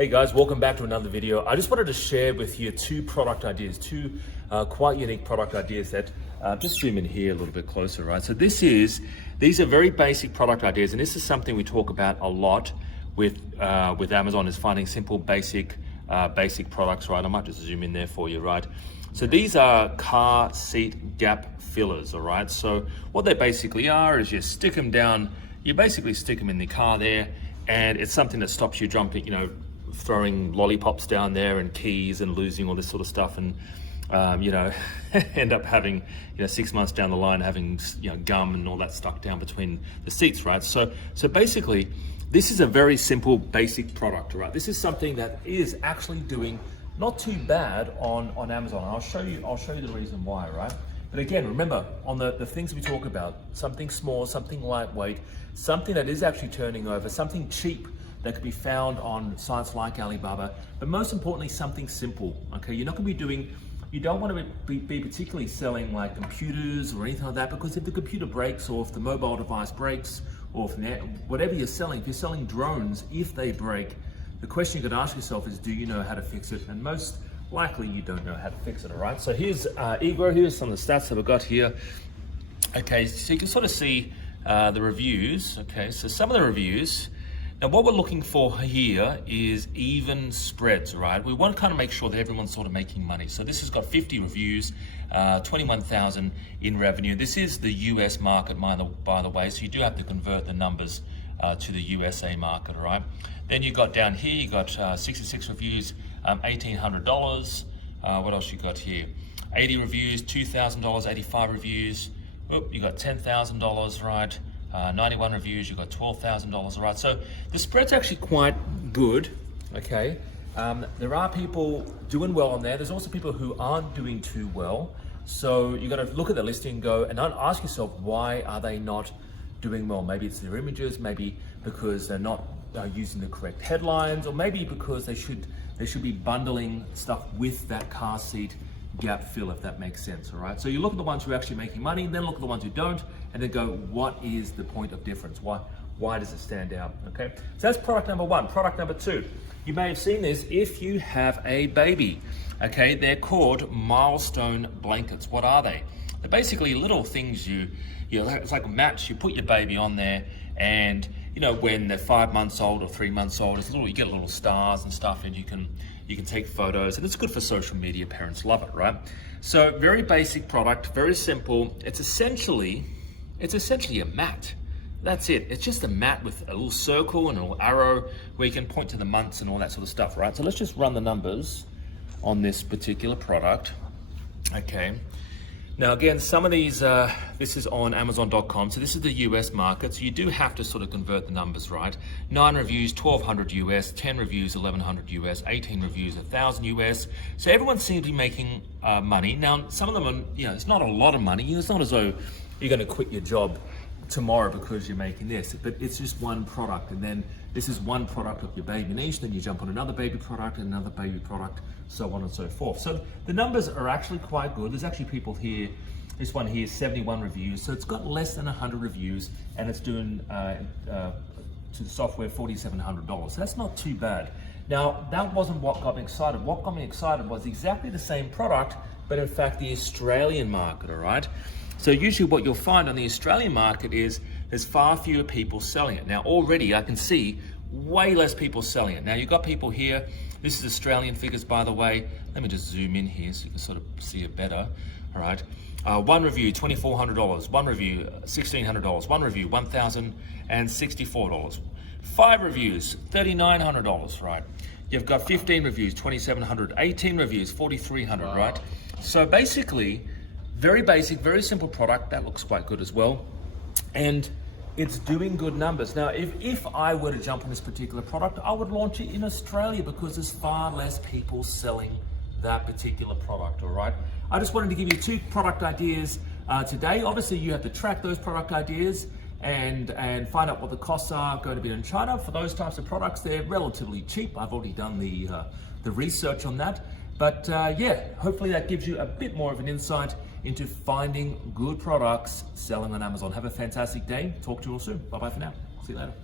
Hey guys, welcome back to another video. I just wanted to share with you two product ideas, two quite unique product ideas that, just zoom in here a little bit closer, right? So these are very basic product ideas, and this is something we talk about a lot with Amazon, is finding simple, basic products, right? I might just zoom in there for you, right? So these are car seat gap fillers, all right? So what they basically are is you stick them down, you basically stick them in the car there, and it's something that stops you jumping, throwing lollipops down there and keys and losing all this sort of stuff, and end up having 6 months down the line having gum and all that stuck down between the seats, right? So basically this is a very simple basic product, right? This is something that is actually doing not too bad on Amazon. I'll show you the reason why, right? But again, remember, on the things we talk about, something small, something lightweight, something that is actually turning over, something cheap that could be found on sites like Alibaba, but most importantly, something simple, okay? You're not gonna be doing, you don't wanna be particularly selling like computers or anything like that, because if the computer breaks, or if the mobile device breaks, or if whatever you're selling, if you're selling drones, if they break, the question you could ask yourself is, do you know how to fix it? And most likely you don't know how to fix it, all right? So here's Egro, here's some of the stats that we've got here. Okay, so you can sort of see the reviews, okay? So some of the reviews, now what we're looking for here is even spreads, right? We want to kind of make sure that everyone's sort of making money. So this has got 50 reviews, 21,000 in revenue. This is the US market, by the way, so you do have to convert the numbers to the USA market, all right? Then you got down here, you got 66 reviews, $1,800. What else you got here? 80 reviews, $2,000, 85 reviews. Oop, you got $10,000, right? 91 reviews, you got $12,000, right? So the spread's actually quite good, okay? There are people doing well on there. There's also people who aren't doing too well. So you got to look at the listing and go and ask yourself, why are they not doing well? Maybe it's their images, maybe because they're not using the correct headlines, or maybe because they should be bundling stuff with that car seat gap fill, if that makes sense, all right? So you look at the ones who are actually making money, then look at the ones who don't, and then go, what is the point of difference? Why does it stand out, okay? So that's product number one. Product number two, you may have seen this if you have a baby, okay? They're called Milestone blankets. What are they? They're basically little things it's like a match, you put your baby on there, and when they're 5 months old or 3 months old, you get little stars and stuff, and you can take photos, and it's good for social media. Parents love it, right? So very basic product, very simple. It's essentially a mat. That's it. It's just a mat with a little circle and a little arrow where you can point to the months and all that sort of stuff, right? So let's just run the numbers on this particular product. Okay. Now again, some of these, this is on Amazon.com, so this is the US market, so you do have to sort of convert the numbers, right? 9 reviews, 1,200 US, 10 reviews, 1,100 US, 18 reviews, 1,000 US. So everyone seems to be making money. Now, some of them are, it's not a lot of money. It's not as though you're gonna quit your job tomorrow because you're making this, but it's just one product, and then this is one product of your baby niche, then you jump on another baby product and another baby product, so on and so forth. So the numbers are actually quite good. There's actually people here, this one here, 71 reviews, so it's got less than 100 reviews, and it's doing to the software $4,700. So that's not too bad. Now, that wasn't what got me excited. What got me excited was exactly the same product, but in fact the Australian market, all right? So usually what you'll find on the Australian market is there's far fewer people selling it. Now already I can see way less people selling it. Now you've got people here, this is Australian figures, by the way. Let me just zoom in here so you can sort of see it better, all right? One review, $2,400. One review, $1,600. One review, $1,064. 5 reviews, $3,900, right? You've got 15 reviews, $2,700. 18 reviews, $4,300, wow. Right? So basically, very basic, very simple product. That looks quite good as well. And it's doing good numbers. Now, if I were to jump on this particular product, I would launch it in Australia because there's far less people selling that particular product, all right? I just wanted to give you 2 product ideas today. Obviously, you have to track those product ideas and find out what the costs are going to be in China. For those types of products, they're relatively cheap. I've already done the research on that. But yeah, hopefully that gives you a bit more of an insight into finding good products selling on Amazon. Have a fantastic day. Talk to you all soon. Bye-bye for now. See you later.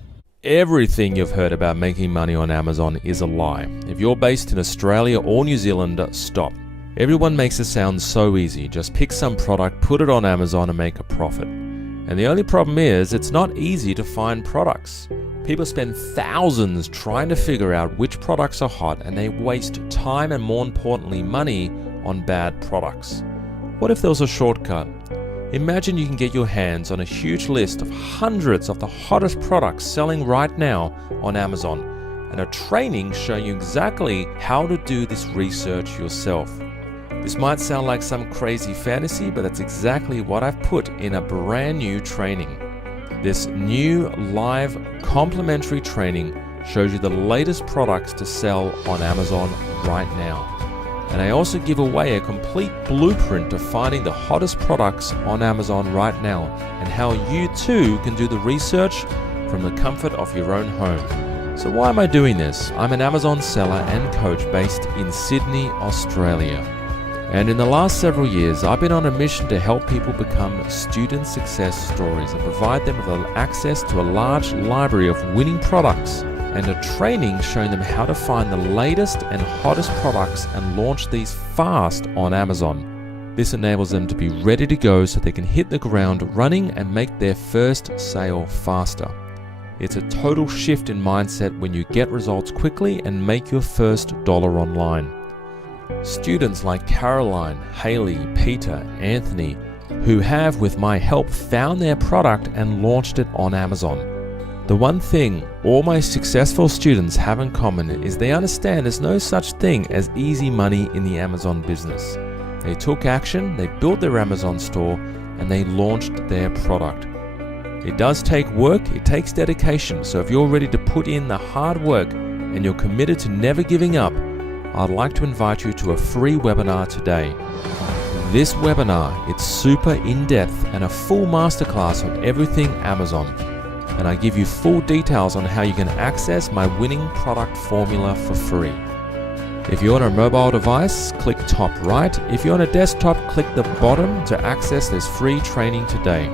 everything you've heard about making money on Amazon is a lie. If you're based in Australia or New Zealand, stop. Everyone makes it sound so easy. Just pick some product, put it on Amazon and make a profit. And the only problem is, it's not easy to find products. People spend thousands trying to figure out which products are hot, and they waste time and, more importantly, money on bad products. What if there was a shortcut? Imagine you can get your hands on a huge list of hundreds of the hottest products selling right now on Amazon, and a training showing you exactly how to do this research yourself. This might sound like some crazy fantasy, but that's exactly what I've put in a brand new training. This new live complimentary training shows you the latest products to sell on Amazon right now. And I also give away a complete blueprint to finding the hottest products on Amazon right now, and how you too can do the research from the comfort of your own home. So why am I doing this? I'm an Amazon seller and coach based in Sydney, Australia. And in the last several years, I've been on a mission to help people become student success stories and provide them with access to a large library of winning products and a training showing them how to find the latest and hottest products and launch these fast on Amazon. This enables them to be ready to go so they can hit the ground running and make their first sale faster. It's a total shift in mindset when you get results quickly and make your first dollar online. Students like Caroline, Haley, Peter, Anthony, who have, with my help, found their product and launched it on Amazon. The one thing all my successful students have in common is they understand there's no such thing as easy money in the Amazon business. They took action, they built their Amazon store, and they launched their product. It does take work, it takes dedication, so if you're ready to put in the hard work and you're committed to never giving up, I'd like to invite you to a free webinar today. This webinar, it's super in-depth and a full masterclass on everything Amazon. And I give you full details on how you can access my winning product formula for free. If you're on a mobile device, click top right. If you're on a desktop, click the bottom to access this free training today.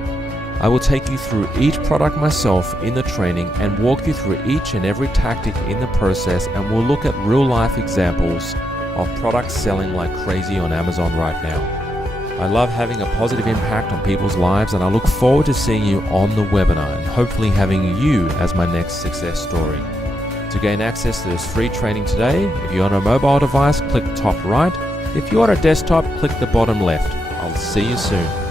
I will take you through each product myself in the training and walk you through each and every tactic in the process, and we'll look at real life examples of products selling like crazy on Amazon right now. I love having a positive impact on people's lives, and I look forward to seeing you on the webinar and hopefully having you as my next success story. To gain access to this free training today, if you're on a mobile device, click top right. If you're on a desktop, click the bottom left. I'll see you soon.